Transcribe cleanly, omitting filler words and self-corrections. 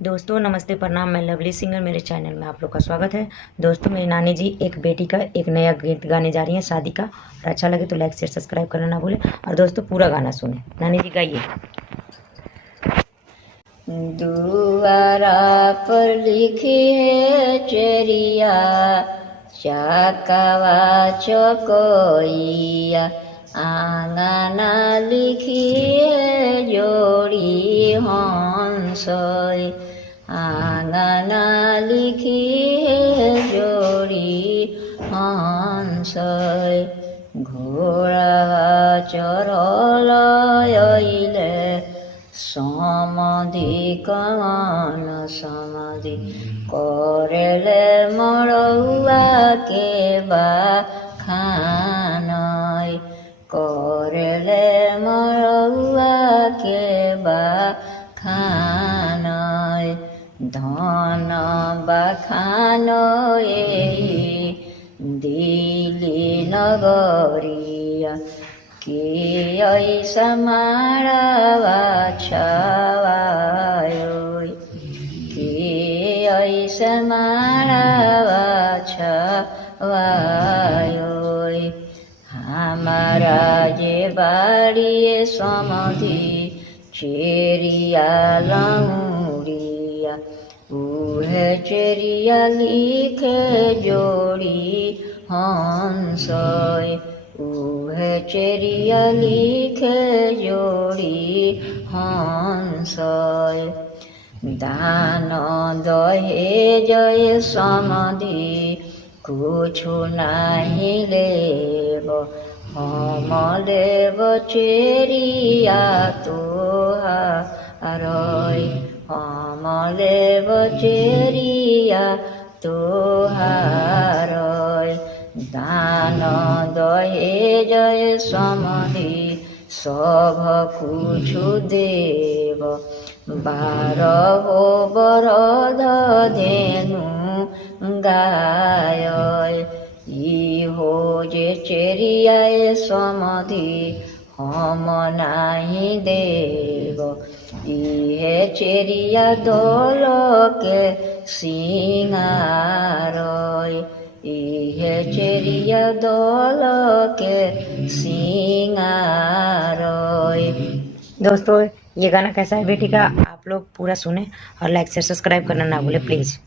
दोस्तों नमस्ते प्रणाम। मैं लवली सिंगर, मेरे चैनल में आप लोग का स्वागत है। दोस्तों मेरी नानी जी एक बेटी का एक नया गीत गाने जा रही हैं शादी का, और अच्छा लगे तो लाइक शेयर सब्सक्राइब करना ना भूलें। और दोस्तों पूरा गाना सुने। नानी जी गाइए। दुआरा पर लिखी है चेरिया, चाकावा चकोइया, आंगना लिखी है जोड़ी हंसोई, आंगना लिखी है जोड़ी हंसोई। घोड़ा चढ़ल अइले समाधि कमान समाधि करेले मरौआ के बाखानई, करेले मरौआ के बाखानई। धन बाखान दिल्ली नगरिया, के ऐसा मारावा छवायो, के ऐसा मारावा छवायो। हमारा जे बाड़िए समाधि चेरिया लौड़िया, उहे चेरिया लिखे जोड़ी हंसोई, उहे चेरिया लिखे जोड़ी हंसोई। दान दहेज समाधि कुछु नाही लेब, हम लेब चेरिया तोहारई, हम लेब चेरिया तोहारई। दान दहेज समाधि सब कुछु देव, 12 बरद धेनु गाय। इहो जे चेरिया समाधि हम नाही देव, इहे चेरिया दल के सिंगारई, इहे चेरिया दल के सिंगारई। दोस्तों ये गाना कैसा है बेटी का, आप लोग पूरा सुने और लाइक शेयर सब्सक्राइब करना ना भूलें प्लीज़।